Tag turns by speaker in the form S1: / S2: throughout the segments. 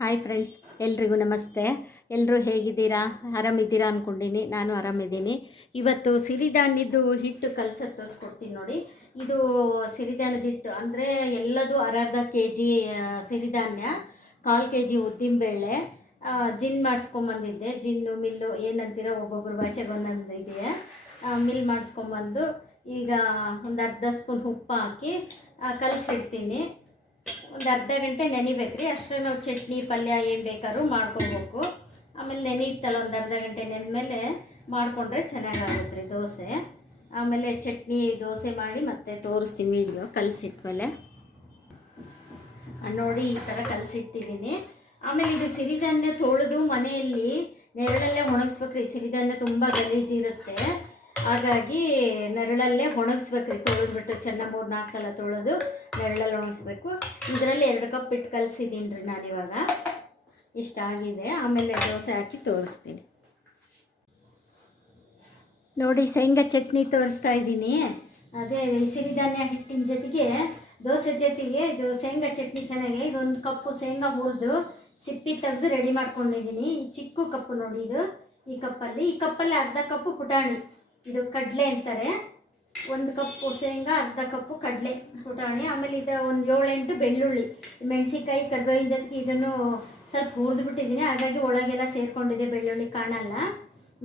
S1: Hi friends, ಎಲ್ರಿಗೂ ನಮಸ್ತೆ. ಎಲ್ಲರೂ ಹೇಗಿದ್ದೀರಾ? ಆರಾಮಿದ್ದೀರಾ ಅಂದ್ಕೊಂಡಿನಿ ನಾನು ಆರಾಮಿದ್ದೀನಿ. ಇವತ್ತು ಸಿರಿಧಾನ್ಯದ್ದು ಹಿಟ್ಟು ಕಲಸೋದು ತೋರಿಸ್ಕೊಡ್ತೀನಿ ನೋಡಿ. ಇದು ಸಿರಿಧಾನ್ಯದ ಹಿಟ್ಟು ಅಂದರೆ ಎಲ್ಲದು ಅರ್ಧ ಕೆ ಜಿ ಸಿರಿಧಾನ್ಯ, ಕಾಲು ಕೆ ಜಿ ಉದ್ದಿನಬೇಳೆ ಜಿನ್ ಮಾಡಿಸ್ಕೊಂಬಂದಿದ್ದೆ. ಜಿನ್ನು, ಮಿಲ್ಲು ಏನಂತೀರ ಒಬ್ಬೊಬ್ಬರು ಭಾಷೆಗೆ ಒಂದೊಂದು ಮಿಲ್ ಮಾಡಿಸ್ಕೊಂಬಂದು ಈಗ ಒಂದು ಅರ್ಧ ಸ್ಪೂನ್ ಉಪ್ಪು ಹಾಕಿ ಕಲಸಿಡ್ತೀನಿ. ಒಂದು ಅರ್ಧ ಗಂಟೆ ನೆನಿಬೇಕು ರೀ. ಅಷ್ಟೇ ನಾವು ಚಟ್ನಿ, ಪಲ್ಯ ಏನು ಬೇಕಾದ್ರೂ ಮಾಡ್ಕೊಬೇಕು. ಆಮೇಲೆ ನೆನೆಯುತ್ತಲ್ಲ ಒಂದು ಅರ್ಧ ಗಂಟೆ ನೆನೆದ್ಮೇಲೆ ಮಾಡಿಕೊಂಡ್ರೆ ಚೆನ್ನಾಗಾಗುತ್ತೆ ರೀ ದೋಸೆ. ಆಮೇಲೆ ಚಟ್ನಿ, ದೋಸೆ ಮಾಡಿ ಮತ್ತೆ ತೋರಿಸ್ತೀನಿ ವೀಡಿಯೋ ಕಲಸಿಟ್ಮೇಲೆ. ನೋಡಿ ಈ ಥರ ಕಲಸಿಟ್ಟಿದ್ದೀನಿ. ಆಮೇಲೆ ಇದು ಸಿರಿಧಾನ್ಯ ತೊಳೆದು ಮನೆಯಲ್ಲಿ ನೆರಳಲ್ಲೇ ಒಣಗಿಸ್ಬೇಕು ರೀ ಸಿರಿಧಾನ್ಯ ತುಂಬ ಗಲೀಜಿರುತ್ತೆ ಹಾಗಾಗಿ ನೆರಳಲ್ಲೇ ಒಣಗಿಸ್ಬೇಕು. ರೀ ತೊಳೆದ್ಬಿಟ್ಟು ಚೆನ್ನಾಗಿ ಮೂರು ನಾಲ್ಕು ಸಲ ತೊಳೆದು ನೆರಳಲ್ಲಿ ಒಣಗಿಸ್ಬೇಕು. ಇದರಲ್ಲಿ ಎರಡು ಕಪ್ ಇಟ್ಟು ಕಲಸಿದ್ದೀನಿ ರೀ ನಾನಿವಾಗ. ಇಷ್ಟ ಆಗಿದೆ. ಆಮೇಲೆ ದೋಸೆ ಹಾಕಿ ತೋರಿಸ್ತೀನಿ. ನೋಡಿ, ಶೇಂಗಾ ಚಟ್ನಿ ತೋರಿಸ್ತಾ ಇದ್ದೀನಿ. ಅದೇ ಸಿರಿಧಾನ್ಯ ಹಿಟ್ಟಿನ ಜೊತೆಗೆ ದೋಸೆ ಜೊತೆಗೆ ಇದು ಶೇಂಗಾ ಚಟ್ನಿ ಚೆನ್ನಾಗಿ ಇದೊಂದು ಕಪ್ಪು ಶೇಂಗಾ ಹುರಿದು ಸಿಪ್ಪಿ ತೆಗೆದು ರೆಡಿ ಮಾಡ್ಕೊಂಡಿದ್ದೀನಿ. ಚಿಕ್ಕ ಕಪ್ಪು ನೋಡಿ ಇದು. ಈ ಕಪ್ಪಲ್ಲಿ ಈ ಕಪ್ಪಲ್ಲಿ ಅರ್ಧ ಕಪ್ಪು ಪುಟಾಣಿ. ಇದು ಕಡಲೆ ಅಂತಾರೆ. ಒಂದು ಕಪ್ಪು ಶೇಂಗಾ, ಅರ್ಧ ಕಪ್ಪು ಕಡಲೆ ಪುಟಾಣಿ, ಆಮೇಲೆ ಇದು ಒಂದು ಏಳೆಂಟು ಬೆಳ್ಳುಳ್ಳಿ. ಮೆಣಸಿನ್ಕಾಯಿ, ಕರ್ಬೇವಿನ ಜೊತೆಗೆ ಇದನ್ನು ಸ್ವಲ್ಪ ಹುರಿದ್ಬಿಟ್ಟಿದ್ದೀನಿ. ಹಾಗಾಗಿ ಒಳಗೆಲ್ಲ ಸೇರಿಕೊಂಡಿದೆ ಬೆಳ್ಳುಳ್ಳಿ, ಕಾಣಲ್ಲ.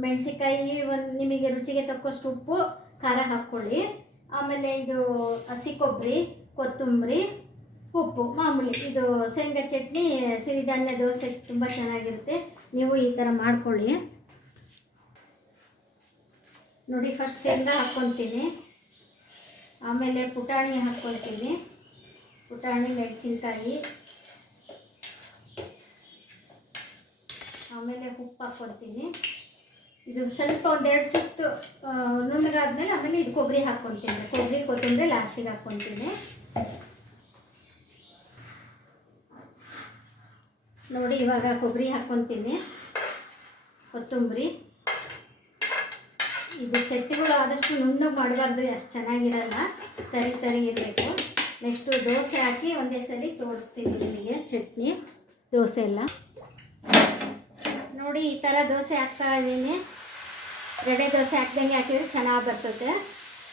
S1: ಮೆಣಸಿನ್ಕಾಯಿ ಒಂದು ನಿಮಗೆ ರುಚಿಗೆ ತಕ್ಕಷ್ಟು ಉಪ್ಪು, ಖಾರ ಹಾಕ್ಕೊಳ್ಳಿ. ಆಮೇಲೆ ಇದು ಹಸಿ ಕೊಬ್ಬರಿ, ಕೊತ್ತಂಬರಿ, ಉಪ್ಪು. ಮಾಮೂಲಿ ಇದು ಶೇಂಗಾ ಚಟ್ನಿ, ಸಿರಿಧಾನ್ಯ ದೋಸೆ ತುಂಬ ಚೆನ್ನಾಗಿರುತ್ತೆ. ನೀವು ಈ ಥರ ಮಾಡ್ಕೊಳ್ಳಿ. ನೋಡಿ ಫಸ್ಟ್ ಶೇಂಗಾ ಹಾಕ್ಕೊತೀನಿ. ಆಮೇಲೆ ಪುಟಾಣಿ ಹಾಕ್ಕೊತೀನಿ. ಪುಟಾಣಿ, ಮೆಣಸಿನ್ಕಾಯಿ. ಆಮೇಲೆ ಉಪ್ಪು ಹಾಕ್ಕೊತೀನಿ. ಇದು ಸ್ವಲ್ಪ ಒಂದೆರಡು ಸುತ್ತು ನುಣ್ಣಗಾದ್ಮೇಲೆ ಆಮೇಲೆ ಇದು ಕೊಬ್ಬರಿ ಹಾಕ್ಕೊತೀನಿ. ಕೊಬ್ಬರಿ, ಕೊತ್ತಂಬರಿ ಲಾಸ್ಟಿಗೆ ಹಾಕ್ಕೊತೀನಿ. ನೋಡಿ ಇವಾಗ ಕೊಬ್ಬರಿ ಹಾಕ್ಕೊತೀನಿ. ಕೊತ್ತಂಬರಿ. ಇದು ಚಟ್ನಿಗಳು ಆದಷ್ಟು ನುಣ್ಣಗೆ ಮಾಡಬಾರ್ದು, ಅಷ್ಟು ಚೆನ್ನಾಗಿರಲ್ಲ. ತರಿ ತರಿ ಇರಬೇಕು. ನೆಕ್ಸ್ಟು ದೋಸೆ ಹಾಕಿ ಒಂದೇ ಸಲ ತೋರಿಸ್ತೀನಿ ನಿಮಗೆ ಚಟ್ನಿ. ದೋಸೆ ಎಲ್ಲ. ನೋಡಿ, ಈ ಥರ ದೋಸೆ ಹಾಕ್ತಾ ಇದ್ದೀನಿ. ರೆಡೆ ದೋಸೆ ಹಾಕ್ದಂಗೆ ಹಾಕಿದ್ರೆ ಚೆನ್ನಾಗಿ ಬರ್ತದೆ.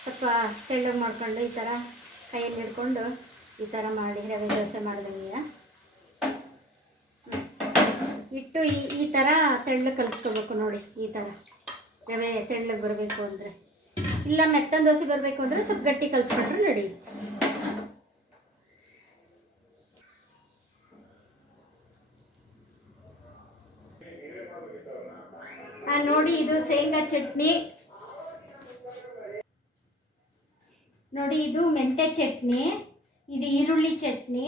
S1: ಸ್ವಲ್ಪ ತೆಳ್ಳಗೆ ಮಾಡ್ಕೊಂಡು ಈ ಥರ ಕೈಯಲ್ಲಿ ಹಿಡ್ಕೊಂಡು ಈ ಥರ ಮಾಡಿ ರವೆ ದೋಸೆ ಮಾಡಿದಂಗೆ. ಇಟ್ಟು ಈ ಈ ಥರ ತೆಳ್ಳು ಕಲಿಸ್ಕೋಬೇಕು ನೋಡಿ, ಈ ಥರ ರವೆ ತೆಳ್ಳಗೆ ಬರಬೇಕು ಅಂದರೆ. ಇಲ್ಲ, ಮೆತ್ತನ ದೋಸೆ ಬರಬೇಕು ಅಂದರೆ ಸ್ವಲ್ಪ ಗಟ್ಟಿ ಕಲಿಸ್ಬಿಟ್ರೆ ನಡೆಯುತ್ತೆ ನೋಡಿ, ಇದು ಶೇಂಗಾ ಚಟ್ನಿ. ನೋಡಿ, ಇದು ಮೆಂತ್ಯ ಚಟ್ನಿ, ಇದು ಈರುಳ್ಳಿ ಚಟ್ನಿ,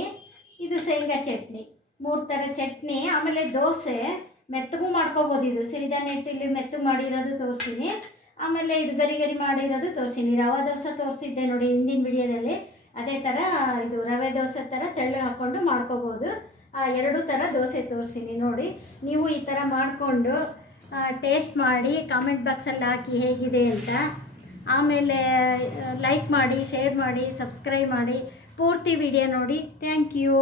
S1: ಇದು ಶೇಂಗಾ ಚಟ್ನಿ. ಮೂರು ಥರ ಚಟ್ನಿ, ಆಮೇಲೆ ದೋಸೆ. ಮೆತ್ತಗೂ ಮಾಡ್ಕೋಬೋದು ಇದು. ಸಿರಿಧಾನ್ಯ ಹಿಟ್ಟಲ್ಲಿ ಮೆತ್ತಗೆ ಮಾಡಿರೋದು ತೋರಿಸ್ತೀನಿ ಆಮೇಲೆ ಇದು ಗರಿ ಗರಿ ಮಾಡಿರೋದು ತೋರಿಸ್ತೀನಿ ರವೆ ದೋಸೆ ತೋರಿಸಿದ್ದೆ ನೋಡಿ ಹಿಂದಿನ ವಿಡಿಯೋದಲ್ಲಿ. ಅದೇ ಥರ ಇದು ರವೆ ದೋಸೆ ಥರ ತೆಳ್ಳಗೆ ಹಾಕ್ಕೊಂಡು ಮಾಡ್ಕೋಬೋದು. ಆ ಎರಡು ಥರ ದೋಸೆ ತೋರಿಸ್ತೀನಿ ನೋಡಿ. ನೀವು ಈ ಥರ ಮಾಡಿಕೊಂಡು ಟೇಸ್ಟ್ ಮಾಡಿ ಕಾಮೆಂಟ್ ಬಾಕ್ಸಲ್ಲಿ ಹಾಕಿ ಹೇಗಿದೆ ಅಂತ. ಆಮೇಲೆ ಲೈಕ್ ಮಾಡಿ ಶೇರ್ ಮಾಡಿ ಸಬ್ಸ್ಕ್ರೈಬ್ ಮಾಡಿ. ಪೂರ್ತಿ ವಿಡಿಯೋ ನೋಡಿ. Thank you